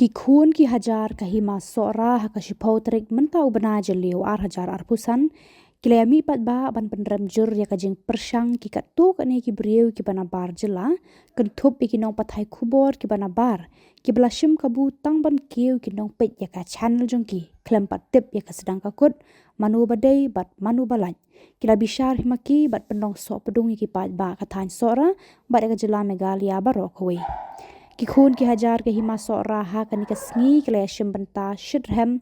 Ki khun ki hajar kahima sora hakashipau trik mentau bena jeliu ar arpusan kilami pat ba ban penrem jur ya kajing persang ki katu kani ki briu ki bana bar jela kentup ki nong pathai khubor ki bana bar ki blashim kabu tang ban kiu ki nong pet ya ka channel jongki klem pat tip ya ka sedang kakut manu badai bat manu balaj kila bishar himaki bat penong so pedung ki pat ba kathan sora bat ya ka jela megalia barok we ki khun ki hajar ke hima sora ha kani ka sngi kle shim banta shidhem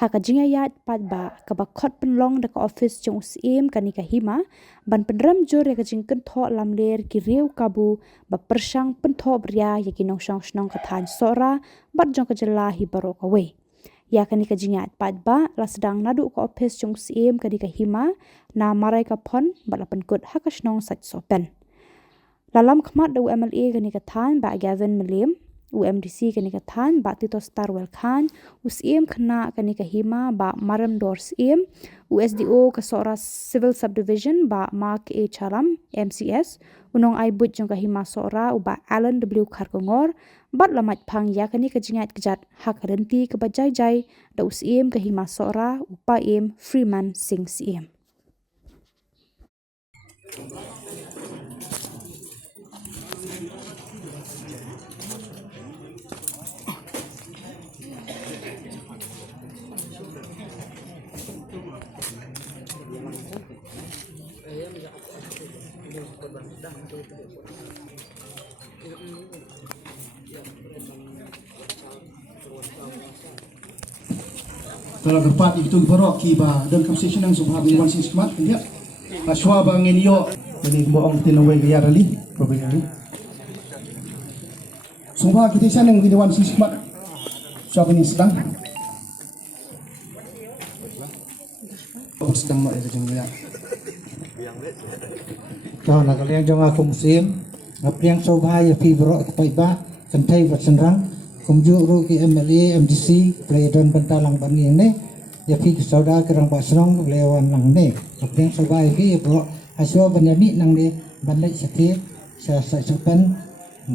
ha ka jinga yat pat ba ka ba khot penlong da ka office chung sim kani ka hima ban penram jor ya ka jing kan tho lamler ki riu kabu ba persang pen tho bria ya ki nong shong shnong ka than sora bat jong ka jela hi barok away ya kani ka jinga pat ba la sedang nadu ka office chung sim kani ka hima na marai ka phon bat la pen kut ha ka shnong sach sopen Lalam khmat da UMLA kani kathan ba Gavin Milim, UMDC kani kathan ba Tito Starwell Khan, USIM khna kani kahima ba Maram Dors im, USDO kasora Civil Subdivision ba Mark A Charam MCS, unong ai but jong kahima sora uba Alan W Kharkongor, bat lamat phang ya kani kajingat kejat hak renti kebajai jai da USIM kahima sora upa im Freeman Singh CM. Kalau kepat itu berok kiba dan kapsisi nang subhab ni wan sismat dia aswa bangin yo ini boong tinawai gaya rali probably subhab kita sana nang wan sismat siapa ni sedang sedang mak itu jengnya cho là cái trong khung xiêm ngập riêng sâu vai phi bro phải ba cần thay vật sân răng không dụ rồi cái MLA MDC play đơn bên ta lăng bản nghiêng này ya phi sau đó cái răng bạc sông lewan lăng này ngập riêng sâu vai phi bro aswa bên nhà nít năng đi ban lấy sạch thiết sạch pen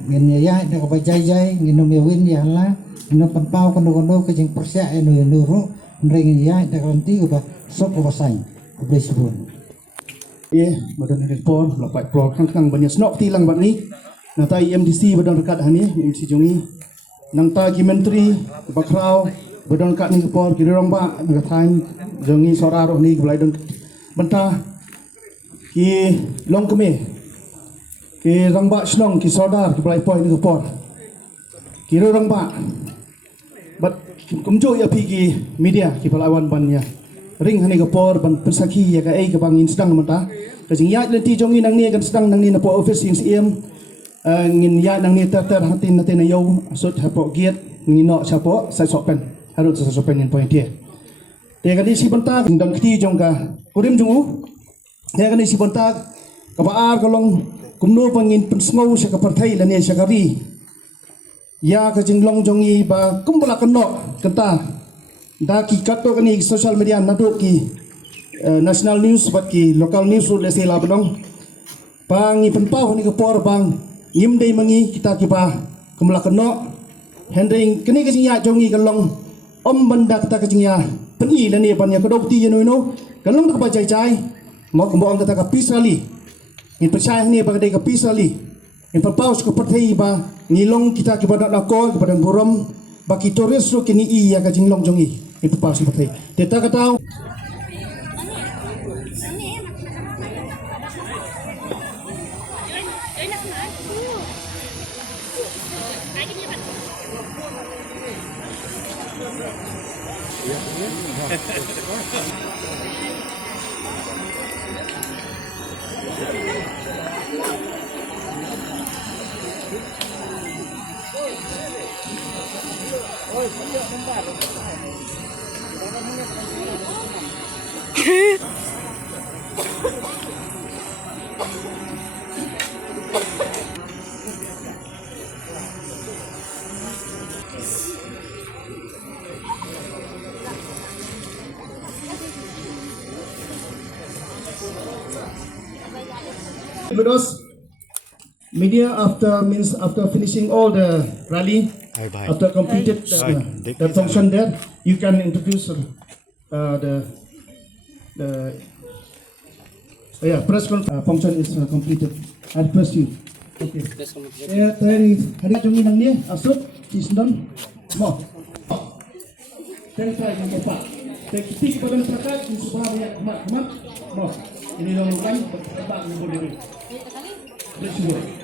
nghiền nhà ya đã có bài jai nghiền nông nghiệp win ya lah nghiền pan pau con đâu cái jeng persia nuru ro ring ya đã còn tí của sop của sành của beli sebun badan respon lapai plot kang banyak snok tilang bat ni natai MDC badan dekat hani MDC jongi nang ta ki menteri bakrau badan dekat ni por ki romba ngathain jongi sora roh ni belai don benta ki long keme ki romba snong ki sodar ki belai poi ni por ki romba bat kumjo ya pi ki media ki pelawan bannya ring hani ke por ban persaki ya ka ai ke bangin sedang mata ke jing ya lenti jongi nang ni kan sedang nang ni na po office ing sim ngin ya nang ni ter hatin na tena yo asut ha po giat ngin no cha po sai sopen harus sa sopen in point dia te kan si banta dang kti jong ka kurim jungu te kan si banta ka baar ka long kumno pangin pensngau sa ka partai la ni sa kari ya ka jing long jongi ba kumbala kanno kenta da ki kato kani social media nado ki national news bat ki local news ro lese la bedong pangi penpau ni ke por bang ngim dei mangi kita ki ba kemla keno hending kini ke sinya jongi kalong om banda kita ke sinya peni la ni panya kedok ti no no kalong ka bajai jai mo kembong kata ka pisali in percaya ni ba dei ka pisali in penpau ko perthai ba ngilong kita ki ba da ko ki ba buram baki toris ro kini iya ka jinglong jongi itu pas seperti kita kata Because media after finishing all the rally After completed the function there, you can introduce the press conference function is completed. I request you. Okay. Hari jumi nang ni asut isnon mo. Tengah yang keempat. Teknik pada masyarakat di sebelah banyak mat mo. Ini lakukan berdebat dengan diri. Bersih.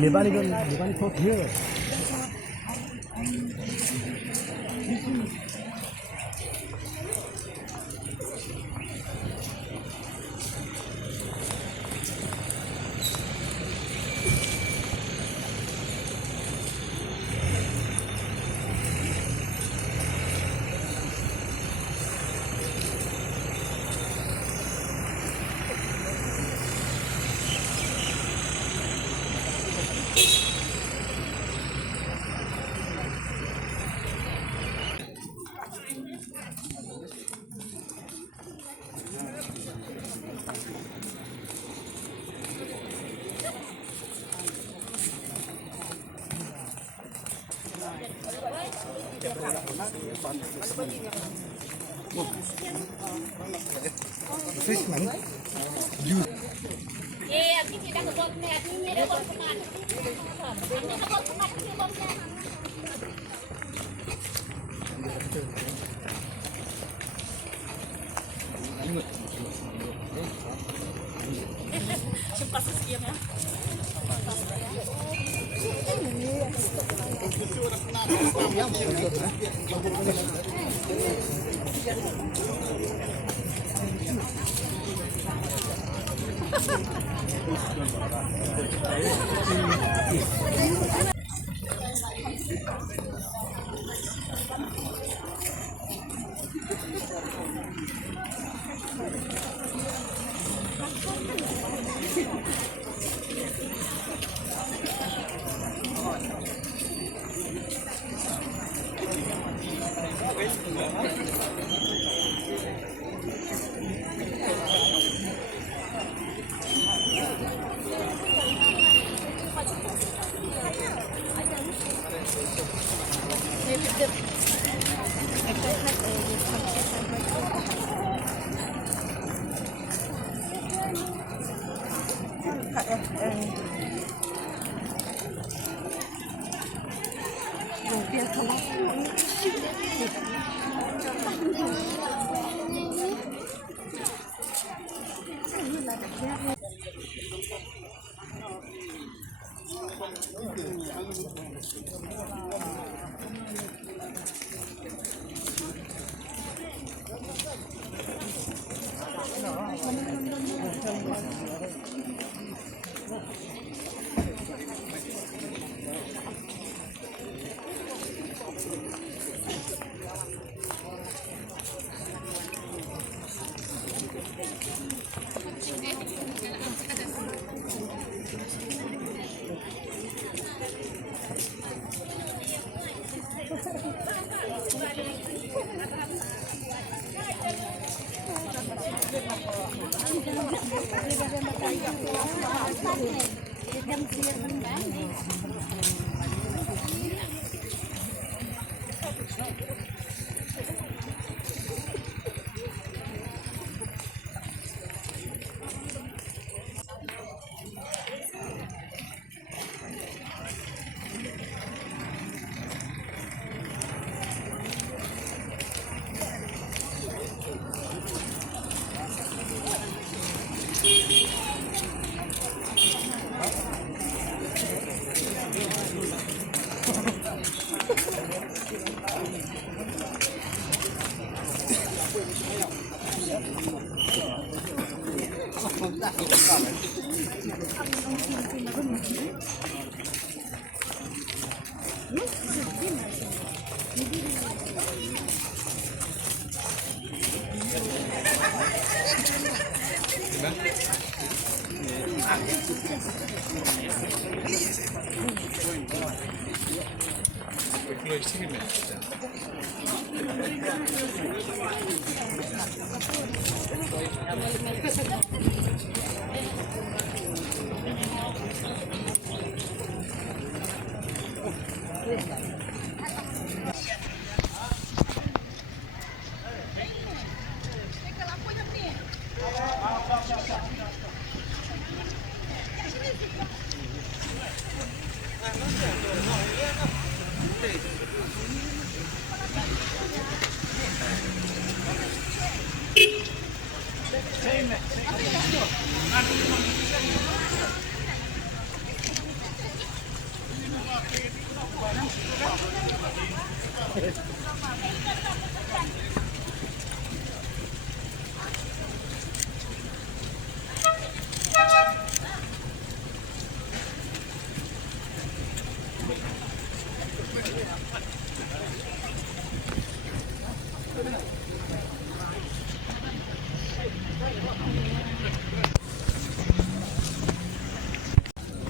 Lebani pot here.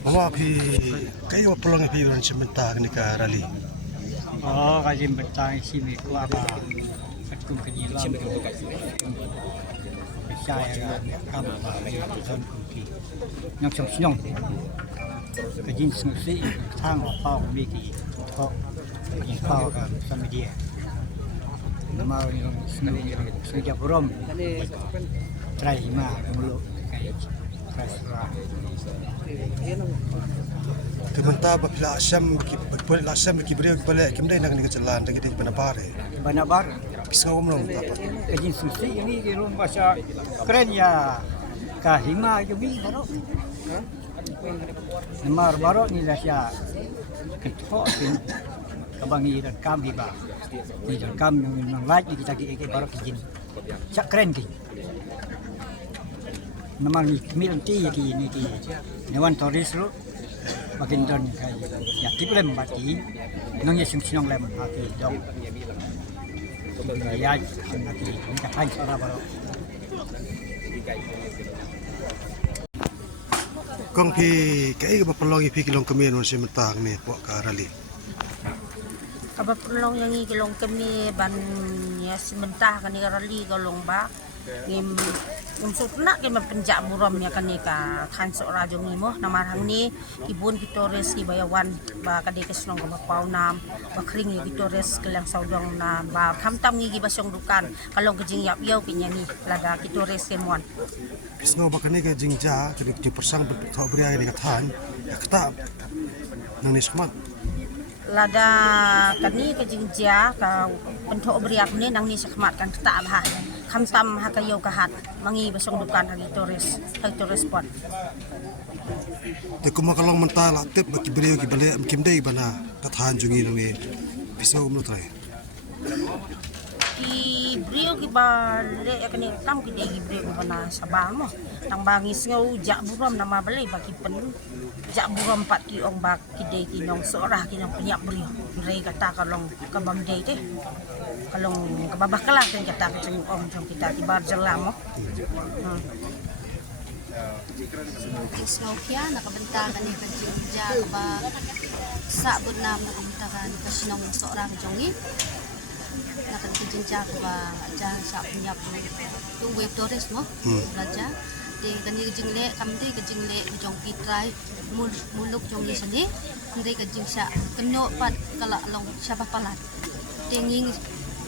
Awak kayak apa peluang pi orang sementara ni ke rally? Oh, kasi bertang sini ku apa? Aku kenyilam. Saya apa apa tuan kunci. Yang senyum. Kejin sengsi tang apa miki. Kok kejin kau kan sama dia. Nama yang senang sejak rom. Try mah mulu kayak rasa. Kementah bapila asam bapila asam lagi beri balik kemana nak ni kejalan lagi di mana bare. Banyak bar. Kisah kamu belum apa? Kejin sengsi ini di rumah bahasa keren ya. Kahima juga baru. Nama baru ni dah siya. Ketua kabangi dan kam hiba. Di dan kam yang lain kita lagi baru kejin. Cak keren ki. Nama ni milti ki ni ki. Newan toris lu. Makin don kayak ya tipe lem bati nongnya sing lem hati dong ya nanti kita kan cara baru Kong pi kayak apa peluang pi kilong kemien orang sementara ni buat ke rally? Apa perlong yang ikilong kami ban ya sementah kan rally kalong ba ngim unsutna ke penjak buram ya kan ka kan seorang jong ni mo nama hang ni ibun Vitores ki bayawan ba kade kesnong ba paunam ba kring ni Vitores kelang saudang na ba kamtam ngi ba syong dukan kalong kejing yap yaw pinya ni laga Vitores kemon Kisah apa ni ke jingja jadi di persang bertau beri ni katahan ya kata nang ni semat. lada kani ka jingja ka pentok beriak ni nang ni sakmat kan tak bah kamtam ha kayo kahat mangi basong dukan hari turis spot te kuma kalong menta la tip baki beliau ki bale am kim dei bana kathan jungi nang ni pisau mno trai ki brio ki bale kani tam ki dei brio ki bana sabang mo nang bangis ngau jak buram nama bale baki pen jak buram pat ki ong bak ki dei ki nong sorah ki nong penyak brio rei kata kalong kabam dei te kalong kababah kalah kan kata keceng ong jong kita di bar jelam mo Isngokya nakabentakan ni Kajingja ba sa bunam nakabentakan kasinong seorang jongi nakajingja ba aja sa punya yung web Torres mo belajar di kani kajingle kamdi kajingle jong kitrai muluk jongi sini ndi kajingsa keno pat kala long siapa palat tinging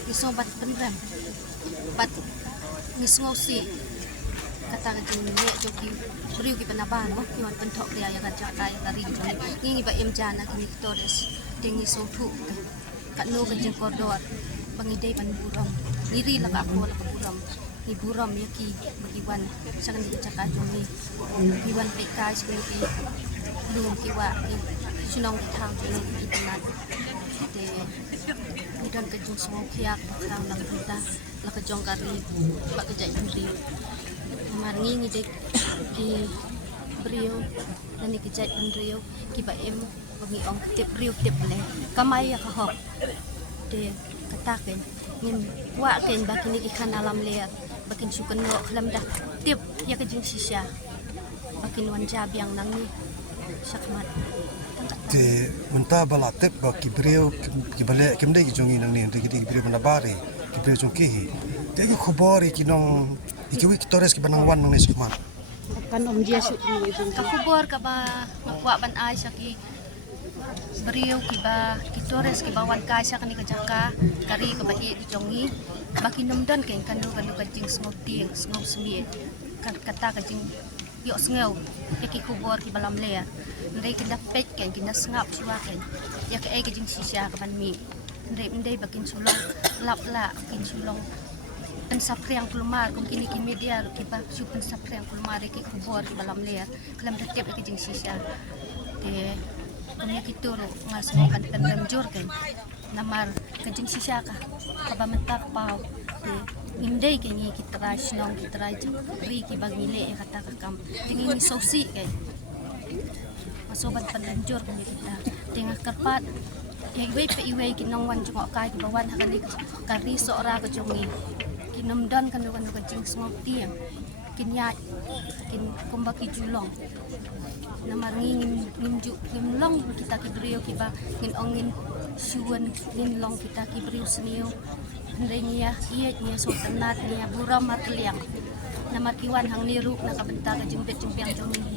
isong bat penrem pat ngisngosi kata kajingle joki beriu ki penaban mo kiwan pentok dia yang raja kai dari jongi ngingi ba emjana kini Torres tingi sotu kat no kajing kordor pangidai pan buram ngiri la ka ako la ka buram ni buram yaki bagiwan sa kanila tsaka jongi giwan pe kai sa kanila lum kiwa ki sinong thang ki itanan de idan ka jung smo kiak bakang lang kita la ka jong kari ba ka jai bri maringi ni de ki brio nani ki jai brio ki ba em bagi ong tip brio tip le kamay ka hok de kataken ngin wa ken bakini ikan alam leat bakin sukan no klam dah tip ya ka jing sisya bakin wan jabiang nang ni sakmat te menta bala tip baki beliau ki bale kim dei ki jungi nang ni ndi ki beliau mana bari ki beliau jong ki te ki khobori ki nong ikiwi ki Torres ki banang wan nang ni sakmat kan om dia su kakubor ka ba makwa ban ay sa ki beriu ki ba ki Torres ki ba wan kai sa kani kajaka kari ka ba i jongi bakinum dan ken kanu ka jing smok tieng smok smi kan kata ka jing yo sngew ki kubor ki balam le ndai ki dapet ken ki nasngap suwa ken ya ka ay ka jing sisya ka ban mi ndai bakin sulong lap la kin sulong pensapriang kulumar kung kini ki media ki ba su pensapriang kulumar ki kubor ki balam le kalam datep ki jing sisya kami kituro nga sa kan penjor kan namar kajing sisya ka kabamentak pau inday kini kitray sinong kitray ri ki bagile kata kakam tingin ni sosi kay masobat penjor kami kita tingah karpat iway pa iway kinong wan jung kay kibawan hakani kari soora ka jungi kinamdan kanu kajing smok tiang kinyat kin kumbaki julong namar ngin long kita ki brio ki ba ngin ongin suwan ngin long kita ki brio seniu ndai niya iya niya so tenat niya buram matliang namar kiwan hang niruk nakabenta ka jingpet jingpiang jong ni